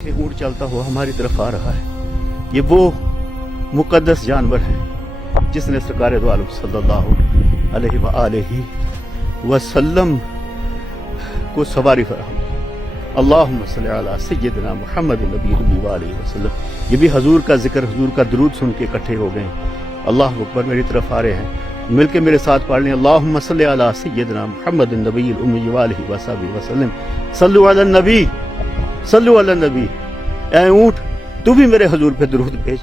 ऊँट चलता हुआ हमारी तरफ आ रहा है। ये वो मुकद्दस जानवर है जिसने सरकार दो आलम सल्लल्लाहु अलैहि वसल्लम को सवारी फराहम। अल्लाहुम्मा सल्ली अला सय्यिदना मुहम्मद नबी व अलैहि वसल्लम। ये भी हजूर का जिक्र, हजूर का दरूद सुन के इकट्ठे हो गए। अल्लाह अकबर मेरी तरफ आ रहे हैं, मिलके मेरे साथ पढ़ लें। अल्लाहुम्मा सल्ली अला सय्यिदना मुहम्मद नबी व अलैहि वसल्लम। सल्लु अला नबी, सल्लु अला नबी। ऐ ऊँट तू भी मेरे हजूर पे दरूद भेज।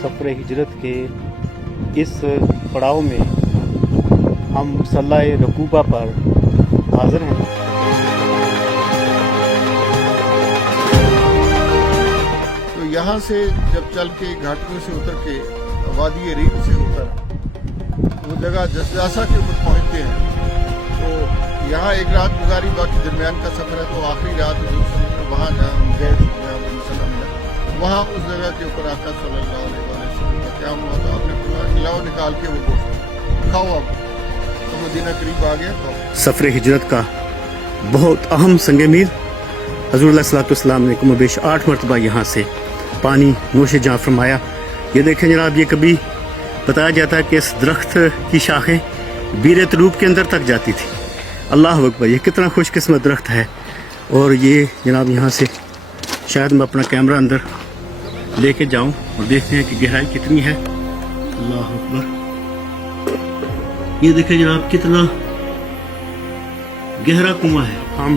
सफ़र हिजरत के इस पड़ाव में हम मुसल्ला-ए रकूबा पर हाज़िर हैं। तो यहाँ से जब चल के घाटियों से उतर के वादी रीम से उतर वो जगह जसजासा के ऊपर पहुँचते हैं, तो यहाँ एक रात गुजारी, बाकी दरमियान का सफ़र है। तो आखिरी रात वहाँ जहाँ हम गए वहाँ उस जगह के ऊपर आका सल्लल्लाहु अलैहि वसल्लम का क्या हुआ था, आपने लाओ निकाल के वो गोश्त खाओ। अब तो मदीना करीब आ गया। तो सफ़र हिजरत का बहुत अहम संग मील हज़रत सल्लल्लाहु अलैहि वसल्लम ने कमोबेश 8 मरतबा यहाँ से पानी नोश जहाँ फरमाया। ये देखें जनाब, ये कभी बताया जाता है कि इस दरख्त की शाखें बीर तरूब के अंदर तक जाती थी। अल्लाह अकबर, ये कितना खुशकिस्मत दरख्त है। और ये जनाब यहाँ से शायद मैं अपना कैमरा अंदर लेके जाऊं और देखते हैं कि गहराई कितनी है। अल्लाह अकबर, ये देखें जनाब कितना गहरा कुआं है। हम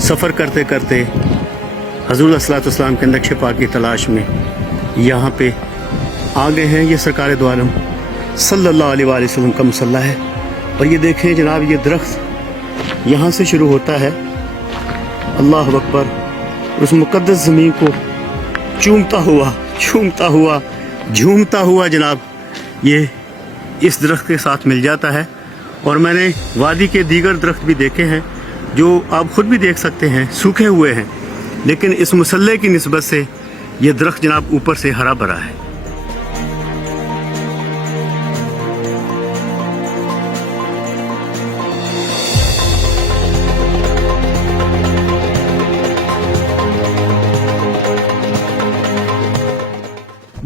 सफ़र करते करते हज़रत सल्लल्लाहु अलैहि वसल्लम के नक्शे पाक की तलाश में यहाँ पे आ गए हैं। ये सरकार दो आलम सल्लल्लाहु अलैहि वसल्लम का मुसल्ला है। और ये देखें जनाब, ये दरख्त यहाँ से शुरू होता है। अल्लाह अकबर, उस मुकद्दस ज़मीन को चूमता हुआ झूमता हुआ जनाब ये इस दरख्त के साथ मिल जाता है। और मैंने वादी के दीगर दरख्त भी देखे हैं जो आप खुद भी देख सकते हैं, सूखे हुए हैं, लेकिन इस मुसल्ले की निस्बत से ये दरख्त जनाब ऊपर से हरा भरा है।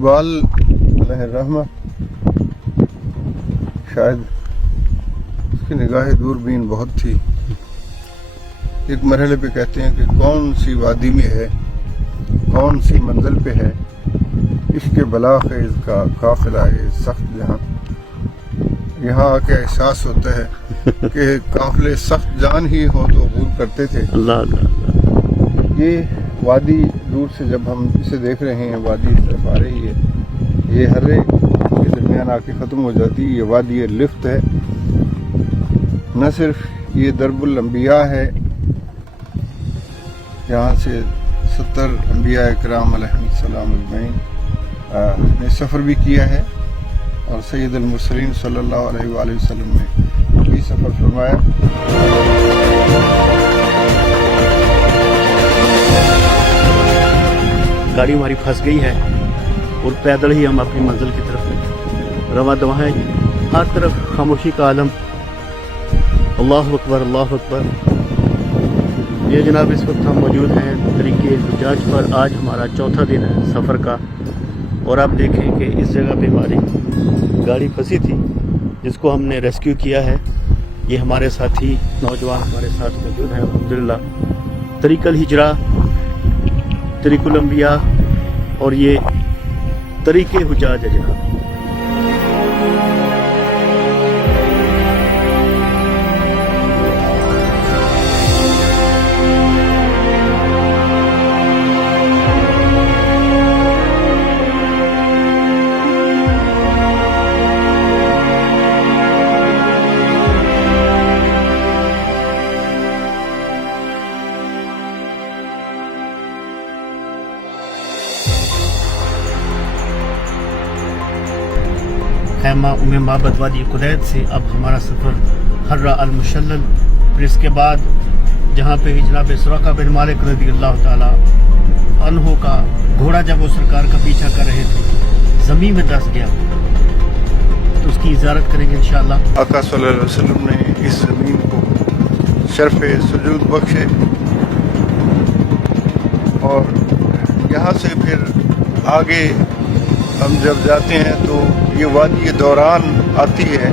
बाल रहमा शायद उसकी निगाह दूरबीन बहुत थी। एक मरहले पे कहते हैं कि कौन सी वादी में है, कौन सी मंजिल पे है, इश्क़ बलाग़ का काफ़िला है सख्त जहाँ। यहाँ आके एहसास होता है कि काफ़िले सख्त जान ही हो तो अबूर करते थे। अल्लाह, ये वादी दूर से जब हम इसे देख रहे हैं, वादी इस तरफ आ रही है, ये हर्रे के दरमियान आके ख़त्म हो जाती है। ये वादी लिफ्त है। न सिर्फ ये दरबुल अंबिया है, यहाँ से 70 अंबिया इकराम अलैहिस्सलाम अजमईन ने सफ़र भी किया है। और सैयदुल मुरसलीन सल्लल्लाहु अलैहि वसल्लम ने भी सफ़र फरमाया। गाड़ी हमारी फंस गई है और पैदल ही हम अपनी मंजिल की तरफ रवां दवा हैं। हर तरफ खामोशी का आलम, अल्लाह अकबर अल्लाह अकबर। ये जनाब इस वक्त हम मौजूद हैं तरीके हुजाज पर। आज हमारा चौथा दिन है सफ़र का और आप देखें कि इस जगह पे हमारी गाड़ी फंसी थी जिसको हमने रेस्क्यू किया है। ये हमारे साथी नौजवान हमारे साथ मौजूद हैं अल्हम्दुलिल्लाह। तरीक़ुल हिजरा, तरीक़ुल अंबिया और ये तरीक़े हुजाज है जनाब। खैमा उम्मे माबद वादी कुदैत से अब हमारा सफ़र हर्रा अल मुशल्लल, फिर इसके बाद जहाँ पे जनाब सुराका बिन मालिक रज़ी अल्लाह ताला अन्हो का घोड़ा जब वो सरकार का पीछा कर रहे थे ज़मीन में धंस गया, तो उसकी इजारत करेंगे इंशाअल्लाह। आका सल्लल्लाहु अलैहि वसल्लम ने इस ज़मीन को शर्फ़ सुजूद बख्शे और यहाँ से फिर आगे हम जब जाते हैं तो ये वादी दौरान आती है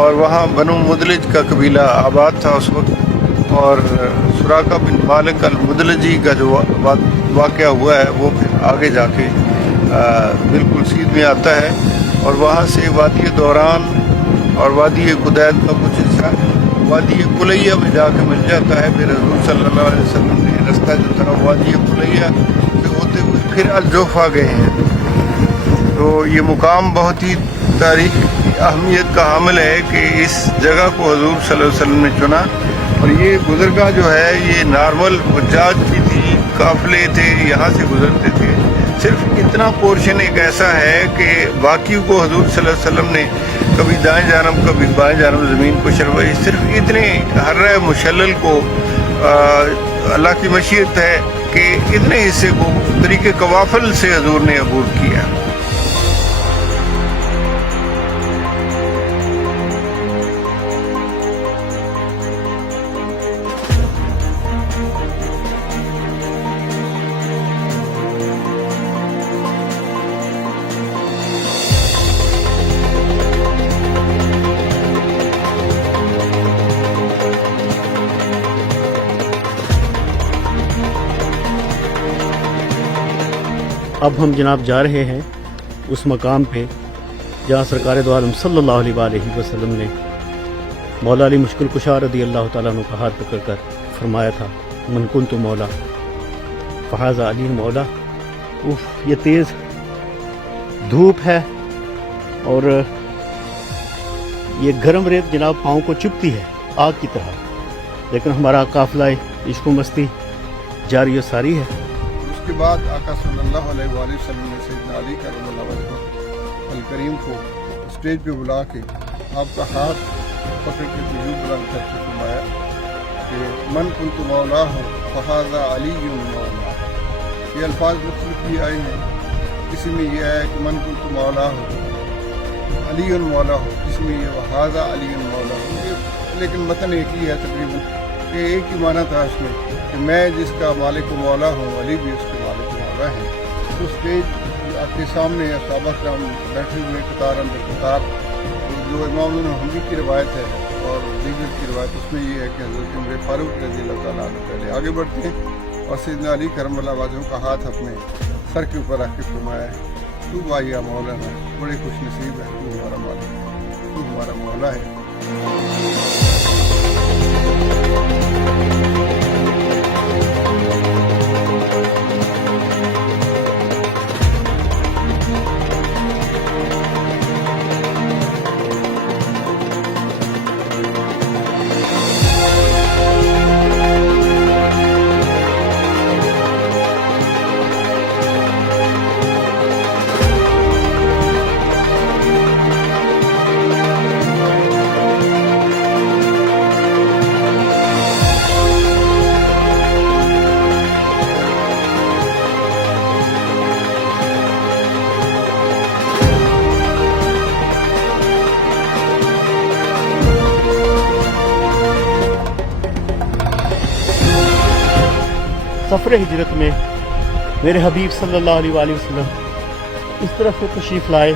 और वहाँ बनु मुदलिज का कबीला आबाद था उस वक्त, और सुराका बिन मालिक अल मुदलिजी का जो वाक़या हुआ है वो फिर आगे जाके बिल्कुल सीध में आता है और वहाँ से वादी दौरान और वादी कुदैत का कुछ हिस्सा वादी कुलैया में जाके मिल जाता है। फिर हज़ूर सल्लल्लाहु अलैहि वसल्लम ने रास्ता जो था वादी कुलैया से होते हुए फिर अल जोफ़ा गए हैं। तो ये मुकाम बहुत ही तारीख की अहमियत का हामिल है कि इस जगह को हज़ूर सल्लल्लाहु अलैहि वसल्लम ने चुना। और ये गुज़रगाह जो है ये नॉर्मल हुज्जाज की थी, काफ़िले थे यहाँ से गुज़रते थे। सिर्फ इतना पोर्शन एक ऐसा है कि बाकी को हज़ूर सल्लल्लाहु अलैहि वसल्लम ने कभी दाएं जानब कभी बाएं जानब ज़मीन को शरवाई। सिर्फ इतने हर्रा मुशल्लल को अल्लाह की मशीयत है कि इतने हिस्से को तरीके कवाफल से हज़ूर ने अबूर किया। अब हम जनाब जा रहे हैं उस मकाम पे जहाँ सरकार दो आलम सल्लल्लाहु अलैहि वसल्लम ने मौला अली मुश्किल कुशा रज़ी अल्लाह ताला अन्हु का हाथ पकड़ कर फरमाया था, मन कुन्तु मौला फ़हाज़ा अली मौला। उफ, ये तेज़ धूप है और ये गर्म रेत जनाब पाँव को चुभती है आग की तरह, लेकिन हमारा काफ़िला इश्क व मस्ती जारी और सारी है। उसके बाद आका सल्लल्लाहु अलैहि वसल्लम ने सैयदना अली करम अल करीम को स्टेज पे बुला के आपका हाथ पकड़ के वजूद बुलंद करके फरमाया कि मन कुन्तु मौला हो फ़हाज़ा अली मौला। ये अल्फाज मुख्तलिफ भी आए हैं, किसी में ये है कि मन कुन्तु मौला हो अली मौला हो, किसी में ये फ़हाज़ा अली मौला हो, लेकिन मतन एक ही है तकरीबन कि एक ही माना था इसमें कि मैं जिसका मालिक मौला हूँ अली भी उसके मालिक मौला है। तो स्टेज आपके सामने सहाबा किराम बैठे हुए कतार अंदर कतार, जो इमाम हमवी की रवायत है और दीगर की रवायत उसमें ये है कि हज़रत उमर फारूक रज़ी अल्लाह ताला अन्हु पहले आगे बढ़ते हैं और सैयदना अली करमल्लाहु वजहहु का हाथ अपने सर के ऊपर रख के फरमाया है, तू भाईया मौला है, बड़े खुश नसीब है, तू हमारा मालिक, तू हमारा मौला है। सफ़र हिजरत में मेरे हबीब सल्लल्लाहु अलैहि वसल्लम इस तरफ से तशरीफ़ लाए।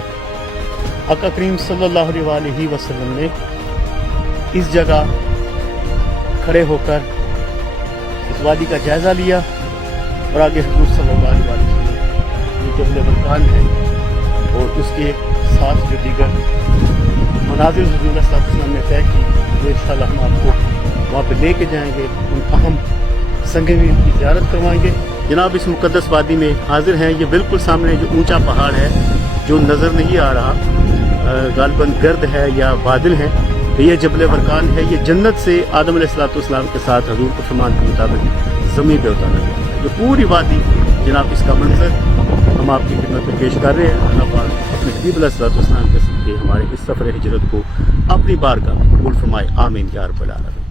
आका करीम सल्लल्लाहु अलैहि वसल्लम ने इस जगह खड़े होकर इस वादी का जायज़ा लिया और आगे हुजूर सल्लल्लाहु अलैहि वसल्लम ये जबल बरकान है और उसके साथ जो दीगर मनाजिल हुजूर सल्लल्लाहु अलैहि वसल्लम ने तय की, वो इंशाअल्लाह हम आपको वहाँ पे लेके जाएंगे, उन अहम संगमीन की ज़ियारत करवाएंगे। जनाब इस मुक़द्दस वादी में हाजिर हैं, ये बिल्कुल सामने जो ऊंचा पहाड़ है जो नज़र नहीं आ रहा, गालिबन गर्द है या बादल है, तो ये जबल बरकान है। ये जन्नत से आदम अलैहिस्सलाम के साथ हजूर के फरमान के मुताबिक ज़मीन पे उतारा गया है। जो पूरी वादी जनाब इसका मंजर हम आपकी खिदमत में पेश कर रहे हैं। अल्लाह पाक अपने हबीब अलैहिस्सलाम के सदक़े हमारे इस सफ़र हिजरत को अपनी बारगाह में कबूल फरमाए, आमीन या रब्बल आलमीन।